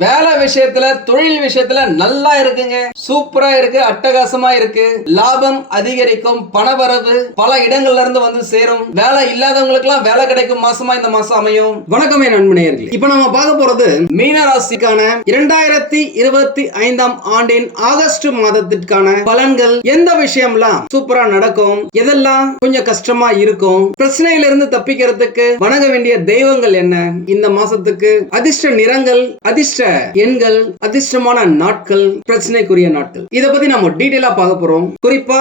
வேலை விஷயத்துல தொழில் விஷயத்துல நல்லா இருக்குங்க. சூப்பரா இருக்கு அட்டகாசமா இருக்கு. லாபம் அதிகரிக்கும் பணவரவு பல இடங்கள்ல இருந்து வந்து சேரும். வேலை இல்லாதவங்களுக்கு எல்லாம் வேலை கிடைக்கும் மாசமா இந்த மாசம் அமையும். வணக்கமே என் இப்ப நம்ம பார்க்க போறது மீன ராசிக்கான இரண்டாயிரத்தி இருபத்தி ஐந்தாம் ஆண்டின் ஆகஸ்ட் மாதத்திற்கான பலன்கள். எந்த விஷயம்லாம் சூப்பரா நடக்கும்? எதெல்லாம் கொஞ்சம் கஷ்டமா இருக்கும்? பிரச்சனையில இருந்து தப்பிக்கிறதுக்கு வணங்க வேண்டிய தெய்வங்கள் என்ன? இந்த மாசத்துக்கு அதிர்ஷ்ட நிறங்கள் அதிர்ஷ்ட எண்கள் அதிர்ஷ்டமான நாட்கள் பிரச்சனைக்குரிய நாட்கள். இத பத்தி நம்ம டீடைலா பார்க்க போறோம். குறிப்பா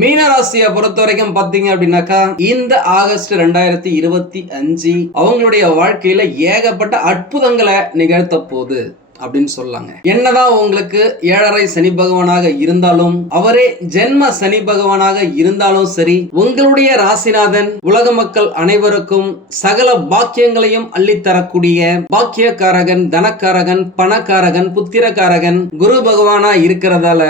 மீனராசியை பொறுத்த வரைக்கும் பாத்தீங்க அப்படின்னாக்கா இந்த ஆகஸ்ட் ரெண்டாயிரத்தி இருபத்தி அஞ்சு அவங்களுடைய வாழ்க்கையில ஏகப்பட்ட அற்புதங்களை நிகழ்த்த போகுது. அப்படின்னு சொல்லாங்க. என்னதான் உங்களுக்கு ஏழரை சனி பகவானாக இருந்தாலும் அவரே ஜென்ம சனி பகவானாக இருந்தாலும் சரி உங்களுடைய ராசிநாதன் உலக மக்கள் அனைவருக்கும் சகல பாக்கியங்களையும் அள்ளித்தரக்கூடிய பாக்கியக்காரகன் தனக்காரகன் பணக்காரகன் புத்திரக்காரகன் குரு பகவானா இருக்கிறதால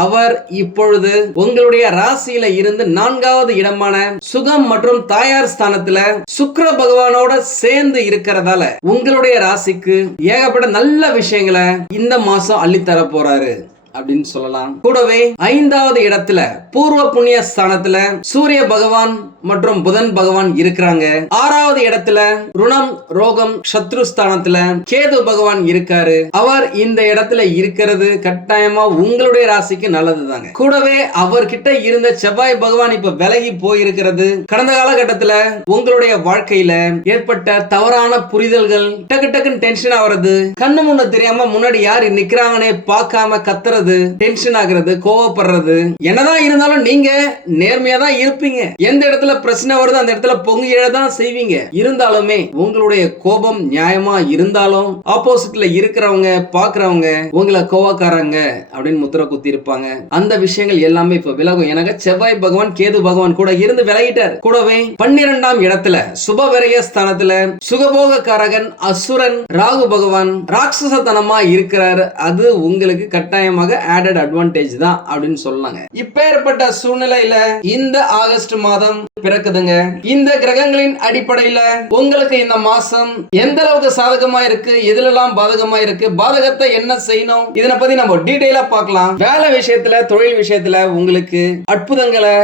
அவர் இப்பொழுது உங்களுடைய ராசியில இருந்து நான்காவது இடமான சுகம் மற்றும் தாயார் ஸ்தானத்துல சுக்கர பகவானோட சேர்ந்து இருக்கிறதால உங்களுடைய ராசிக்கு ஏகப்பட்ட நல்ல விஷயம் விஷயங்களை இந்த மாசம் அள்ளித்தர போறாரு அப்படின்னு சொல்லலாம். கூடவே ஐந்தாவது இடத்துல பூர்வ புண்ணிய ஸ்தானத்துல சூரிய பகவான் மற்றும் புதன் பகவான் இருக்கிறாங்க. ஆறாவது இடத்துல ருணம் ரோகம் சத்ரு ஸ்தானத்துல கேது பகவான் இருக்காரு. அவர் இந்த இடத்துல இருக்கிறது கட்டாயமா உங்களுடைய ராசிக்கு நல்லது தாங்க கூடவே அவர்கிட்ட இருந்த செவ்வாய் பகவான் இப்ப விலகி போயிருக்கிறது. கடந்த காலகட்டத்துல உங்களுடைய வாழ்க்கையில ஏற்பட்ட தவறான புரிதல்கள் டக்கு டக்குன்னு டென்ஷன் ஆகுறது கண்ணு முன்ன தெரியாம முன்னாடி யாரு நிக்கிறாங்கன்னே பார்க்காம கத்துறது டென்ஷன் ஆகுறது கோவப்படுறது என்னதான் இருந்தாலும் நீங்க நேர்மையா தான் இருப்பீங்க. எந்த இடத்துல பிரச்சனை வருது அந்த இடத்துல பொங்கி செய்வீங்க. இருந்தாலுமே உங்களுடைய கோபம் நியாயமா இருந்தாலும் ஆப்போசிட்ல இருக்கிறவங்க பாக்குறவங்க உங்களை கோவக்காரங்க அப்படின்னு முத்திர குத்தி இருப்பாங்க. அந்த விஷயங்கள் எல்லாமே இப்ப விலகும். எனக்கு செவ்வாய் பகவான் கேது பகவான் கூட இருந்து விலகிட்டார். கூடவே பன்னிரெண்டாம் இடத்துல சுபவிரய ஸ்தானத்துல சுகபோகக்காரகன் அசுரன் ராகு பகவான் ராட்சசத்தனமா இருக்கிறார். அது உங்களுக்கு கட்டாயமாக ஆடட் அட்வான்டேஜ் தான் அப்படின்னு சொல்லலாங்க இப்பேற்பட்ட சூழ்நிலையில இந்த ஆகஸ்ட் மாதம் பிறக்குதுங்க. இந்த கிரகங்களின் அடிப்படையில உங்களுக்கு இந்த மாசம் எந்த அளவுக்கு சாதகமா இருக்கு எதுலெல்லாம் பாதகமா இருக்கு பாதகத்தை என்ன செய்யணும் இதனை பத்தி நம்ம டீடைலா பார்க்கலாம். வேலை விஷயத்துல தொழில் விஷயத்துல உங்களுக்கு அற்புதங்களை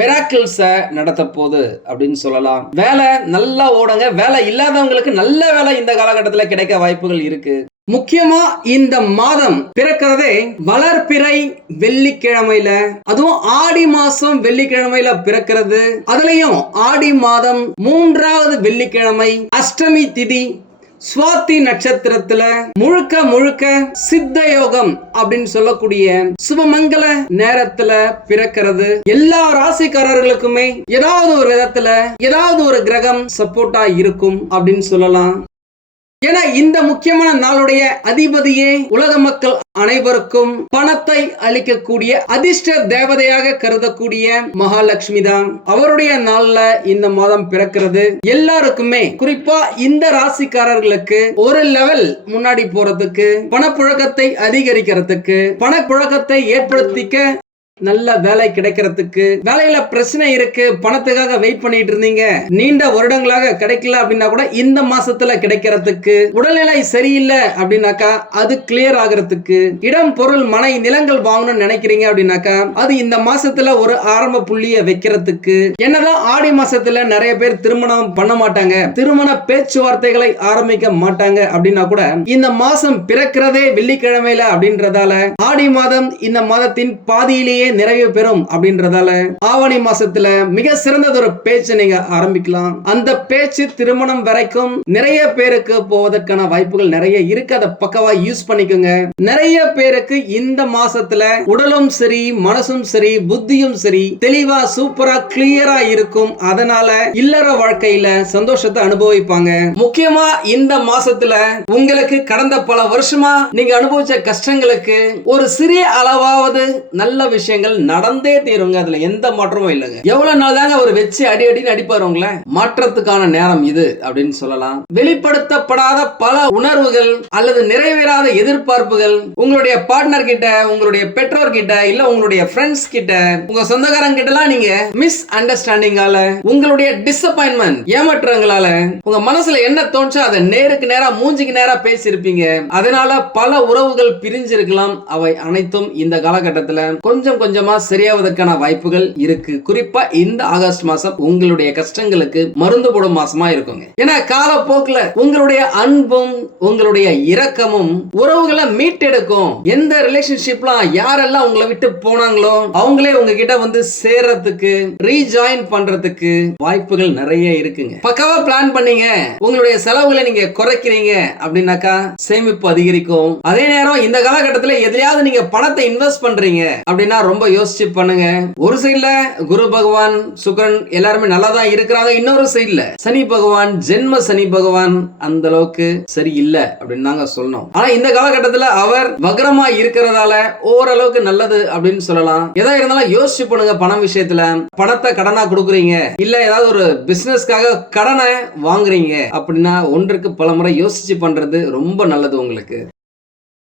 மிராக்கிள்ஸ நடத்த போகுது அப்படின்னு சொல்லலாம். வேலை நல்லா ஓடுங்க. வேலை இல்லாதவங்களுக்கு நல்ல வேலை இந்த காலகட்டத்தில் கிடைக்க வாய்ப்புகள் இருக்கு. முக்கியமா இந்த மாதம் பிறக்கிறதே வளர்பிறை வெள்ளிக்கிழமையில. அதுவும் ஆடி மாசம் வெள்ளிக்கிழமையில பிறக்கிறது. அதுலயும் ஆடி மாதம் மூன்றாவது வெள்ளிக்கிழமை அஷ்டமி திதி சுவாதி நட்சத்திரத்துல முழுக்க முழுக்க சித்த யோகம் அப்படின்னு சொல்லக்கூடிய சுபமங்கல நேரத்துல பிறக்கிறது. எல்லா ராசிக்காரர்களுக்குமே ஏதாவது ஒரு விதத்துல ஏதாவது ஒரு கிரகம் சப்போர்ட்டா இருக்கும் அப்படின்னு சொல்லலாம். ஏன்னா இந்த முக்கியமான நாளுடைய அதிபதியே உலக மக்கள் அனைவருக்கும் பணத்தை அளிக்கக்கூடிய அதிர்ஷ்ட தேவதையாக கருதக்கூடிய மகாலட்சுமி தான். அவருடைய நாள்ல இந்த மாதம் பிறக்கிறது. எல்லாருக்குமே குறிப்பா இந்த ராசிக்காரர்களுக்கு ஒரு லெவல் முன்னாடி போறதுக்கு பணப்புழக்கத்தை அதிகரிக்கிறதுக்கு பணப்புழக்கத்தை ஏற்படுத்திக்க நல்ல வேலை கிடைக்கிறதுக்கு வேலையில பிரச்சனை இருக்கு பணத்துக்காக வெயிட் பண்ணிட்டு இருந்தீங்க. நீண்ட வருடங்களாக கிடைக்கல அப்படின்னா கூட இந்த மாசத்துல கிடைக்கிறதுக்கு உடல்நிலை சரியில்லை அப்படின்னாக்கா அது கிளியர் ஆகிறதுக்கு இடம் பொருள் மனை நிலங்கள் வாங்கணும்னு நினைக்கிறீங்க அப்படின்னாக்கா அது இந்த மாசத்துல ஒரு ஆரம்ப புள்ளிய வைக்கிறதுக்கு. என்னதான் ஆடி மாசத்துல நிறைய பேர் திருமணம் பண்ண மாட்டாங்க திருமண பேச்சுவார்த்தைகளை ஆரம்பிக்க மாட்டாங்க அப்படின்னா கூட இந்த மாசம் பிறக்கிறதே வெள்ளிக்கிழமையில அப்படின்றதால ஆடி மாதம் இந்த மாதத்தின் பாதியிலேயே நிறைவு பெறும் அப்படின்றதால ஆவணி மாசத்துல மிக சிறந்ததொரு பேச்சு நீங்க ஆரம்பிக்கலாம். அந்த பேச்சு திருமணம் வரைக்கும் நிறைய பேருக்கு போவதற்கான வாய்ப்புகள் நிறைய இருக்கு. அதை பக்கவா யூஸ் பண்ணிக்கோங்க. நிறைய பேருக்கு இந்த மாசத்துல உடலும் சரி மனசும் சரி புத்தியும் சரி தெளிவா சூப்பரா கிளியரா இருக்கும். அதனால இல்லற வாழ்க்கையில சந்தோஷத்தை அனுபவிப்பாங்க. முக்கியமா இந்த மாசத்துல உங்களுக்கு கடந்த பல வருஷமா நீங்க அனுபவிச்ச கஷ்டங்களுக்கு ஒரு சிறிய அளவாவது நல்ல விஷயம் விஷயங்கள் நடந்தே தீருங்க. அதுல எந்த மாற்றமும் இல்லைங்க. எவ்வளவு நாள் தாங்க அவர் வச்சு அடி அடின்னு அடிப்பாரு உங்களை? மாற்றத்துக்கான நேரம் இது அப்படின்னு சொல்லலாம். வெளிப்படுத்தப்படாத பல உணர்வுகள் அல்லது நிறைவேறாத எதிர்பார்ப்புகள் உங்களுடைய பார்ட்னர் கிட்ட உங்களுடைய பெற்றோர் கிட்ட இல்ல உங்களுடைய ஃப்ரெண்ட்ஸ் கிட்ட உங்க சொந்தக்காரங்க கிட்டலாம் நீங்க மிஸ் அண்டர்ஸ்டாண்டிங்கால உங்களுடைய டிசப்பாயின்மெண்ட் ஏமாற்றங்களால உங்க மனசுல என்ன தோணுச்சோ அதை நேருக்கு நேரா மூஞ்சிக்கு நேரா பேசியிருப்பீங்க. அதனால பல உறவுகள் பிரிஞ்சிருக்கலாம். அவை அனைத்தும் இந்த காலகட்டத்துல கொஞ்சம் கொஞ்சமா சரியாவதற்கான வாய்ப்புகள் இருக்கு. குறிப்பா இந்த ஆகஸ்ட் மாசம் உங்களுடைய கஷ்டங்களுக்கு மருந்து போடும் மாசமா இருக்குங்க. ஏன்னா காலப்போக்குல உங்களுடைய அன்பும் உங்களுடைய இரக்கமும் உறவுகளை மீட்டெடுக்கும். எந்த ரிலேஷன்ஷிப்லாம் யாரெல்லாம் உங்களை விட்டு போனாங்களோ அவங்களே உங்ககிட்ட வந்து சேர்றதுக்கு ரீஜாயின் பண்றதுக்கு வாய்ப்புகள் நிறைய இருக்குங்க. பக்காவா பிளான் பண்ணீங்க. உங்களுடைய செலவுகளை நீங்க குறைக்கிறீங்க அப்படின்னாக்கா சேமிப்பு அதிகரிக்கும். அதே நேரம் இந்த காலகட்டத்துல எதுலயாவது நீங்க பணத்தை இன்வெஸ்ட் பண்றீங்க அப்படின்னா ரொம்ப யோசிச்சு பண்ணுங்க. ஒரு சைடுல குரு பகவான் சுக்கரன் எல்லாருமே நல்லா தான் இருக்கிறாங்க. இன்னொரு சைடுல சனி பகவான் ஜென்ம சனி பகவான் அந்த அளவுக்கு சரி இல்ல அப்படின்னு தாங்க சொல்லணும். ஆனா இந்த காலகட்டத்துல அவர் வக்ரமா இருக்கிறதால ஓரளவுக்கு நல்லது அப்படின்னு சொல்லலாம். எதா இருந்தாலும் யோசிச்சு பண்ணுங்க பணம் விஷயத்துல. பணத்தை கடனா கொடுக்குறீங்க. இல்ல ஏதாவது ஒரு பிசினஸ்க்காக கடனை வாங்குறீங்க. அப்படின்னா ஒன்றுக்கு பல முறை யோசிச்சு பண்றது ரொம்ப நல்லது உங்களுக்கு.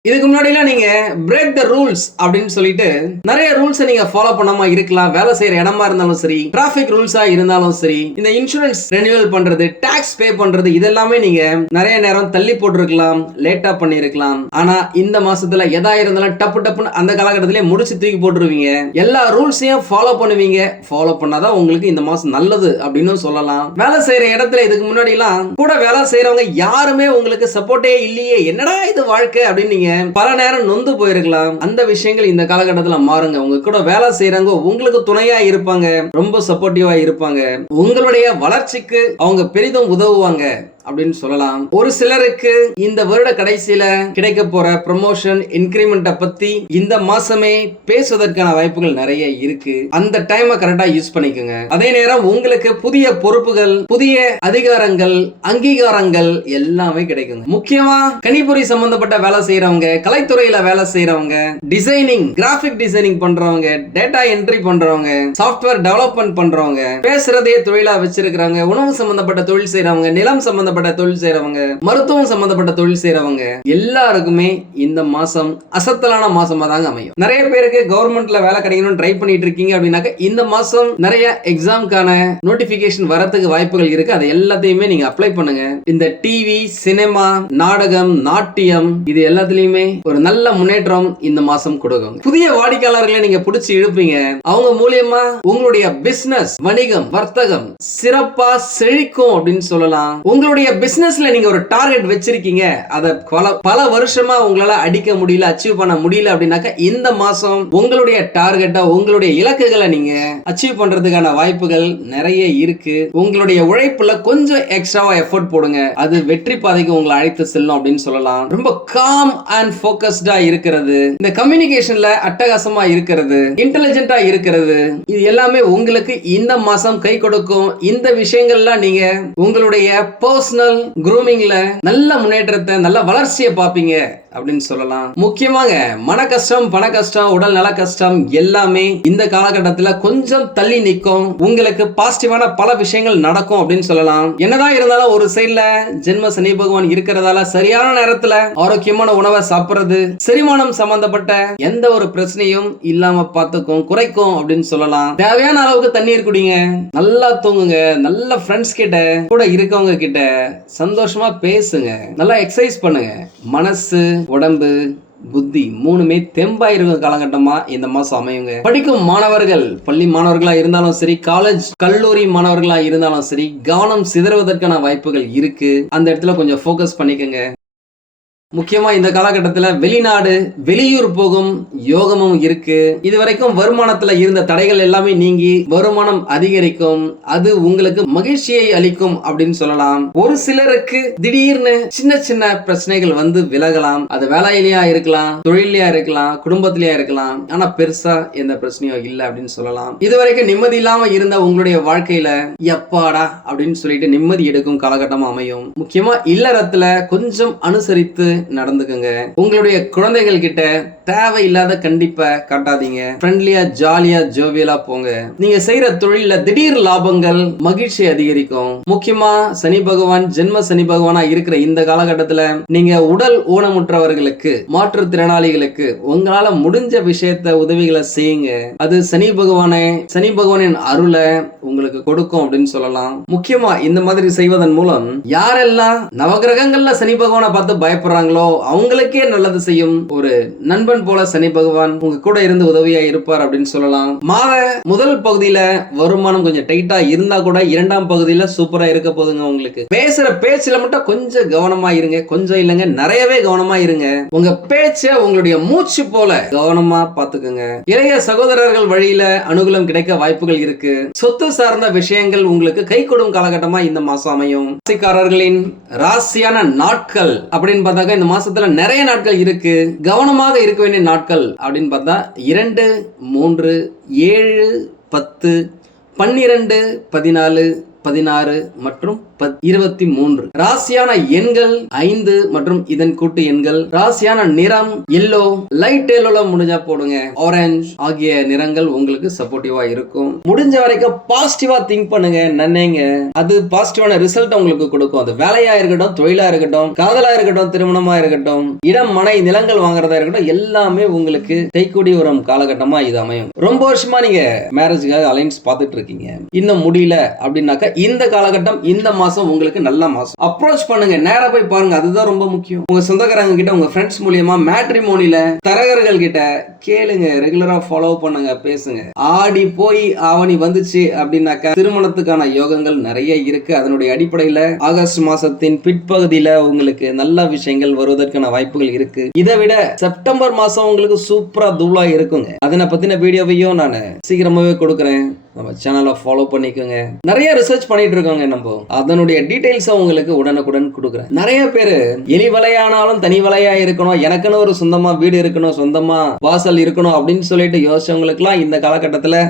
இதுக்கு முன்னாடிலாம் நீங்க பிரேக் த ரூல்ஸ் அப்படின்னு சொல்லிட்டு நிறைய ரூல்ஸை நீங்க ஃபாலோ பண்ணாம இருக்கலாம் வேலை செய்யற இடமா இருந்தாலும் சரி டிராபிக் ரூல்ஸா இருந்தாலும் சரி இந்த இன்சூரன்ஸ் ரெனியூவல் பண்றது டாக்ஸ் பே பண்றது இதெல்லாமே நீங்க நிறைய நேரம் தள்ளி போட்டிருக்கலாம் லேட்டா பண்ணிருக்கலாம் ஆனா இந்த மாசத்துல எதா இருந்தாலும் டப்பு டப்புன்னு அந்த காலகட்டத்திலே முடிச்சு தூக்கி போட்டுருவீங்க. எல்லா ரூல்ஸையும் ஃபாலோ பண்ணுவீங்க. ஃபாலோ பண்ணாதான் உங்களுக்கு இந்த மாசம் நல்லது அப்படின்னு சொல்லலாம். வேலை செய்யற இடத்துல இதுக்கு முன்னாடி எல்லாம் கூட வேலை செய்யறவங்க யாருமே உங்களுக்கு சப்போர்ட்டே இல்லையே. என்னடா இது வாழ்க்கை அப்படின்னு நீங்க பல நேரம் நொந்து போயிருக்கலாம். அந்த விஷயங்கள் இந்த காலகட்டத்துல மாறுங்க. உங்க கூட வேலை செய்யறவங்க உங்களுக்கு துணையா இருப்பாங்க. ரொம்ப சப்போர்ட்டிவா இருப்பாங்க. உங்களுடைய வளர்ச்சிக்கு அவங்க பெரிதும் உதவுவாங்க அப்படின்னு சொல்லலாம். ஒரு சிலருக்கு இந்த வருட கடைசியில கிடைக்க போற ப்ரமோஷன் இன்க்ரிமெண்ட்டை பத்தி இந்த மாசமே பேசுவதற்கான வாய்ப்புகள் நிறைய இருக்கு. அந்த டைமை கரெக்டா யூஸ் பண்ணிக்கோங்க. அதே நேரம் உங்களுக்கு புதிய பொறுப்புகள் புதிய அதிகாரங்கள் அங்கீகாரங்கள் எல்லாமே கிடைக்குங்க. முக்கியமா கணிப்பொறி சம்பந்தப்பட்ட வேலை செய்யறவங்க கலைத்துறையில வேலை செய்யறவங்க டிசைனிங் கிராஃபிக் டிசைனிங் பண்றவங்க டேட்டா என்ட்ரி பண்றவங்க சாஃப்ட்வேர் டெவலப்மெண்ட் பண்றவங்க பேசுறதே தொழிலா வச்சிருக்கிறவங்க உணவு சம்பந்தப்பட்ட தொழில் செய்யறவங்க நிலம் சம்பந்தப்பட்ட தொழில் செய்யறவங்க மருத்துவம் சம்பந்தப்பட்ட தொழில் செய்யறவங்க எல்லாருக்குமே இந்த மாசம் அசத்தலான மாசமா தாங்க அமையும். நிறைய பேருக்கு கவர்மெண்ட்ல வேலை கிடைக்கணும்னு ட்ரை பண்ணிட்டு இருக்கீங்க அப்படின்னாக்க இந்த மாசம் நிறைய எக்ஸாம்க்கான நோட்டிபிகேஷன் வரத்துக்கு வாய்ப்புகள் இருக்கு. அதை எல்லாத்தையுமே நீங்க அப்ளை பண்ணுங்க. இந்த டிவி சினிமா நாடகம் நாட்டியம் இது எல்லாத்துலயும் ஒரு நல்ல முன்னேற்றம் இந்த மாசம் கொடுக்கும். புதிய வாடிக்கையாளர்களை நீங்க பிடிச்சி இழுப்பீங்க. அவங்க மூலியமா உங்களுடைய பிசினஸ் வணிகம் வர்த்தகம் சிறப்பா செழிக்கும் அப்படின்னு சொல்லலாம். உங்களுடைய பிசினஸ்ல நீங்க ஒரு டார்கெட் வச்சிருக்கீங்க. அதை பல பல வருஷமா உங்களால அடிக்க முடியல அச்சீவ் பண்ண முடியல அப்படின்னாக்க இந்த மாசம் உங்களுடைய டார்கெட்டா உங்களுடைய இலக்குகளை நீங்க அச்சீவ் பண்றதுக்கான வாய்ப்புகள் நிறைய இருக்கு. உங்களுடைய உழைப்புல கொஞ்சம் எக்ஸ்ட்ராவா எஃபோர்ட் போடுங்க. அது வெற்றி பாதைக்கு உங்களை அழைத்து செல்லும் அப்படின்னு சொல்லலாம். ரொம்ப காம் அண்ட் ஃபோக்கஸ்டா இருக்கிறது. இந்த கம்யூனிகேஷன்ல அட்டகாசமா இருக்கிறது. இன்டெலிஜென்ட்டா இருக்கிறது. இது எல்லாமே உங்களுக்கு இந்த மாசம் கை கொடுக்கும். இந்த விஷயங்கள்லாம் நீங்க உங்களுடைய பர்சனல் குரூமிங்ல நல்ல முன்னேற்றத்தை நல்ல வளர்ச்சியை பார்ப்பீங்க அப்படின்னு சொல்லலாம். முக்கியமாக மன கஷ்டம் பண கஷ்டம் உடல் நல கஷ்டம் எல்லாமே இந்த காலகட்டத்துல கொஞ்சம் தள்ளி நிற்கும். உங்களுக்கு பாசிட்டிவான பல விஷயங்கள் நடக்கும் அப்படின்னு சொல்லலாம். என்னதான் இருந்தாலும் ஒரு சைடுல ஜென்ம சனி பகவான் இருக்கிறதால சரியான நேரத்தில் ஆரோக்கியமான உணவை சாப்பிடுறது செரிமானம் சம்பந்தப்பட்ட எந்த ஒரு பிரச்சனையும் இல்லாம பார்த்துக்கும் குறைக்கும் அப்படின்னு சொல்லலாம். தேவையான அளவுக்கு தண்ணீர் குடிங்க. நல்லா தூங்குங்க. நல்ல ஃப்ரெண்ட்ஸ் கிட்ட கூட இருக்கவங்க கிட்ட சந்தோஷமா பேசுங்க. நல்லா எக்ஸசைஸ் பண்ணுங்க. மனசு உடம்பு புத்தி மூணுமே தெம்பா இருக்கும் காலகட்டமா இந்த மாசம் அமையுங்க. படிக்கும் மாணவர்கள் பள்ளி மாணவர்களா இருந்தாலும் சரி காலேஜ் கல்லூரி மாணவர்களா இருந்தாலும் சரி கவனம் சிதறுவதற்கான வாய்ப்புகள் இருக்கு. அந்த இடத்துல கொஞ்சம் ஃபோக்கஸ் பண்ணிக்கோங்க. முக்கியமா இந்த காலகட்டத்துல வெளிநாடு வெளியூர் போகும் யோகமும் இருக்கு. இது வரைக்கும் வருமானத்துல இருந்த தடைகள் எல்லாமே நீங்கி வருமானம் அதிகரிக்கும். அது உங்களுக்கு மகிழ்ச்சியை அளிக்கும் அப்படின்னு சொல்லலாம். ஒரு சிலருக்கு திடீர்னு சின்ன சின்ன பிரச்சனைகள் வந்து விலகலாம். அது வேலையிலயா இருக்கலாம் தொழிலையா இருக்கலாம் குடும்பத்திலயா இருக்கலாம். ஆனா பெருசா எந்த பிரச்சனையும் இல்லை அப்படின்னு சொல்லலாம். இதுவரைக்கும் நிம்மதி இல்லாம இருந்த உங்களுடைய வாழ்க்கையில எப்பாடா அப்படின்னு சொல்லிட்டு நிம்மதி எடுக்கும் காலகட்டமா அமையும். முக்கியமா இல்லறத்துல கொஞ்சம் அனுசரித்து நடந்துக்குங்க. உங்களுடைய குழந்தைகள் கிட்ட தேவையில்லாத கண்டிப்பா காட்டாதீங்க. ஃப்ரெண்ட்லியா ஜாலியா ஜோவியலா போங்க. நீங்க செய்யற தொழில திடீர் லாபங்கள் மகிழ்ச்சி அதிகரிக்கும். முக்கியமா சனி பகவான் ஜென்ம சனி பகவானா இருக்கிற இந்த காலகட்டத்துல நீங்க உடல் ஊனமுற்றவர்களுக்கு மாற்றுத்திறனாளிகளுக்கு உங்களால முடிஞ்ச விஷயத்த உதவிகளை செய்யுங்க. அது சனி பகவானே சனி பகவானின் அருளை உங்களுக்கு கொடுக்கும் அப்படின்னு சொல்லலாம். முக்கியமா இந்த மாதிரி செய்வதன் மூலம் யாரெல்லாம் நவகிரகங்கள்ல சனி பகவானை பார்த்து பயப்படுறாங்க பயப்படுறாங்களோ அவங்களுக்கே நல்லது செய்யும் ஒரு நண்பன் போல சனி பகவான் உங்க கூட இருந்து உதவியா இருப்பார் அப்படின்னு சொல்லலாம். மாத முதல் பகுதியில வருமானம் கொஞ்சம் டைட்டா இருந்தா கூட இரண்டாம் பகுதியில சூப்பரா இருக்க போதுங்க உங்களுக்கு. பேசுற பேச்சுல மட்டும் கொஞ்சம் கவனமா இருங்க. கொஞ்சம் இல்லைங்க நிறையவே கவனமா இருங்க. உங்க பேச்ச உங்களுடைய மூச்சு போல கவனமா பாத்துக்கோங்க இளைய சகோதரர்கள் வழியில அனுகூலம் கிடைக்க வாய்ப்புகள் இருக்கு. சொத்து சார்ந்த விஷயங்கள் உங்களுக்கு கை கொடும் காலகட்டமா இந்த மாசம் அமையும். ராசிக்காரர்களின் ராசியான நாட்கள் அப்படின்னு பார்த்தாக்க இந்த மாசத்துல நிறைய நாட்கள் இருக்கு. கவனமாக இருக்க வேண்டிய நாட்கள் அப்படின்னு பார்த்தா இரண்டு மூன்று ஏழு பத்து பன்னிரண்டு பதினாலு பதினாறு மற்றும் இருபத்தி மூன்று. ராசியான எண்கள் ஐந்து மற்றும் இதன் கூட்டு எண்கள் ராசியான நிறம் எல்லோ. லைட் எல்லோல முடிஞ்சா போடுங்க. ஆரஞ்சு ஆகிய நிறங்கள் உங்களுக்கு சப்போர்ட்டிவா இருக்கும். முடிஞ்ச வரைக்கும் பாசிட்டிவா திங்க் பண்ணுங்க. நன்னைங்க. அது பாசிட்டிவான ரிசல்ட் உங்களுக்கு கொடுக்கும். அது வேலையா இருக்கட்டும் தொழிலா இருக்கட்டும் காதலா இருக்கட்டும் திருமணமா இருக்கட்டும் இடம் மனை நிலங்கள் வாங்குறதா இருக்கட்டும் எல்லாமே உங்களுக்கு கைக்கூடி வரும் காலகட்டமா இது அமையும். ரொம்ப வருஷமா நீங்க மேரேஜுக்காக அலைன்ஸ் பார்த்துட்டு இருக்கீங்க. இன்னும் முடியல அப்படின்னாக்கா இந்த காலகட்டம் இந்த மாசம் உங்களுக்கு நல்ல மாசம். அப்ரோச் பண்ணுங்க நேரா போய் பாருங்க அதுதான் ரொம்ப முக்கியம். உங்க சொந்தக்காரங்க கிட்ட உங்க ஃப்ரெண்ட்ஸ் மூலியமா மேட்ரிமோனில தரகர்கள் கிட்ட கேளுங்க ரெகுலரா ஃபாலோ பண்ணுங்க பேசுங்க. ஆடி போய் ஆவணி வந்துச்சு அப்படின்னாக்கா திருமணத்துக்கான யோகங்கள் நிறைய இருக்கு. அதனுடைய அடிப்படையில ஆகஸ்ட் மாசத்தின் பிற்பகுதியில உங்களுக்கு நல்ல விஷயங்கள் வருவதற்கான வாய்ப்புகள் இருக்கு. இதை விட செப்டம்பர் மாசம் உங்களுக்கு சூப்பரா தூளா இருக்குங்க. அதனை பத்தின வீடியோவையும் நான் சீக்கிரமாவே கொடுக்குறேன். நம்ம சேனலை ஃபாலோ பண்ணிக்கோங்க. நிறைய ரிசர்ச் பண்ணிட்டு இருக்கோங்க நம்ம. அதனுடைய டீடைல்ஸை உங்களுக்கு உடனுக்குடன் கொடுக்குறேன். நிறைய பேர் எலி வலையானாலும் தனி வலையா இருக்கணும் எனக்குன்னு ஒரு சொந்தமா வீடு இருக்கணும் சொந்தமா வாசல் இருக்கணும் அப்படின்னு சொல்லிட்டு யோசிச்சவங்களுக்குலாம் இந்த காலகட்டத்தில்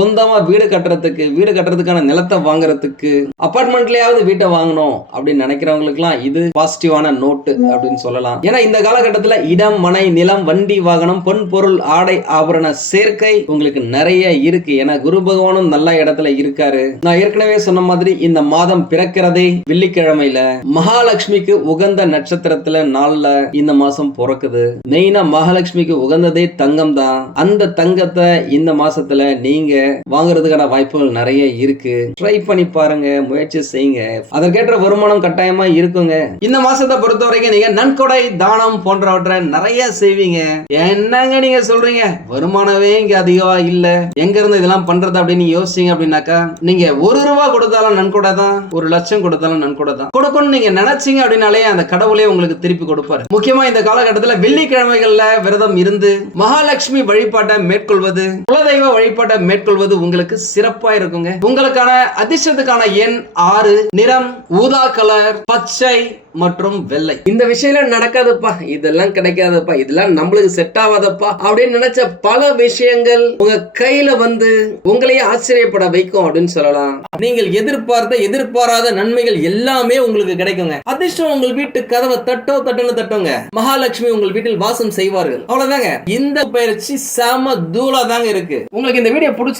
சொந்தமா வீடு கட்டுறதுக்கு வீடு கட்டுறதுக்கான நிலத்தை வாங்குறதுக்கு அப்பார்ட்மெண்ட்லயாவது வீட்டை வாங்கணும் அப்படின்னு நினைக்கிறவங்களுக்குலாம் இது பாசிட்டிவான நோட்டு அப்படின்னு சொல்லலாம். ஏன்னா இந்த காலகட்டத்துல இடம் மனை நிலம் வண்டி வாகனம் பொன் பொருள் ஆடை ஆபரண சேர்க்கை உங்களுக்கு நிறைய இருக்கு. ஏன்னா குரு பகவானும் நல்ல இடத்துல இருக்காரு. நான் ஏற்கனவே சொன்ன மாதிரி இந்த மாதம் பிறக்கிறதே வெள்ளிக்கிழமையில. மகாலட்சுமிக்கு உகந்த நட்சத்திரத்துல நாள்ல இந்த மாசம் பிறக்குது. மெயினா மகாலட்சுமிக்கு உகந்ததே தங்கம் தான் அந்த தங்கத்தை இந்த மாசத்துல நீங்க வாங்குறதுக்கான வாய்ப்புகள் நிறைய இருக்கு. ட்ரை பண்ணி பாருங்க முயற்சி செய்யுங்க. அதற்கேற்ற வருமானம் கட்டாயமா இருக்குங்க. இந்த மாசத்தை பொறுத்த வரைக்கும் நீங்க நன்கொடை தானம் போன்றவற்றை நிறைய செய்வீங்க. என்னங்க நீங்க சொல்றீங்க? வருமானமே இங்க அதிகமா இல்ல. எங்க இருந்து இதெல்லாம் பண்றது அப்படின்னு யோசிச்சீங்க அப்படின்னாக்கா நீங்க ஒரு ரூபா கொடுத்தாலும் நன்கொடை தான் ஒரு லட்சம் கொடுத்தாலும் நன்கொடை தான். கொடுக்கணும்னு நீங்க நினைச்சீங்க அப்படின்னாலே அந்த கடவுளே உங்களுக்கு திருப்பி கொடுப்பாரு. முக்கியமா இந்த காலகட்டத்தில் வெள்ளிக்கிழமைகள்ல விரதம் இருந்து மகாலட்சுமி வழிபாட்டை மேற்கொள்வது குலதெய்வ வழிபாட்டை மேற்கொள்வது உங்களுக்கு சிறப்பா இருக்குங்க. உங்களுக்கான அதிர்ஷ்டத்துக்கான எண் ஆறு நிறம் ஊதா கலர் பச்சை மற்றும் வெள்ளை. இந்த விஷயம் நடக்காதுப்பா. இதெல்லாம் கிடைக்காதப்பா. இதெல்லாம் நம்மளுக்கு செட் ஆகாதப்பா அப்படின்னு நினைச்ச பல விஷயங்கள் உங்க கையில வந்து உங்களையே ஆச்சரியப்பட வைக்கும் அப்படின்னு சொல்லலாம். நீங்கள் எதிர்பார்த்த எதிர்பாராத நன்மைகள் எல்லாமே உங்களுக்கு கிடைக்குங்க. அதிர்ஷ்டம் உங்கள் வீட்டு கதவை தட்டோ தட்டுன்னு தட்டுங்க. மகாலட்சுமி உங்கள் வீட்டில் வாசம் செய்வார்கள். அவ்வளவுதாங்க. இந்த பயிற்சி செம தூளா தாங்க இருக்கு. உங்களுக்கு இந்த வீடியோ பிடிச்ச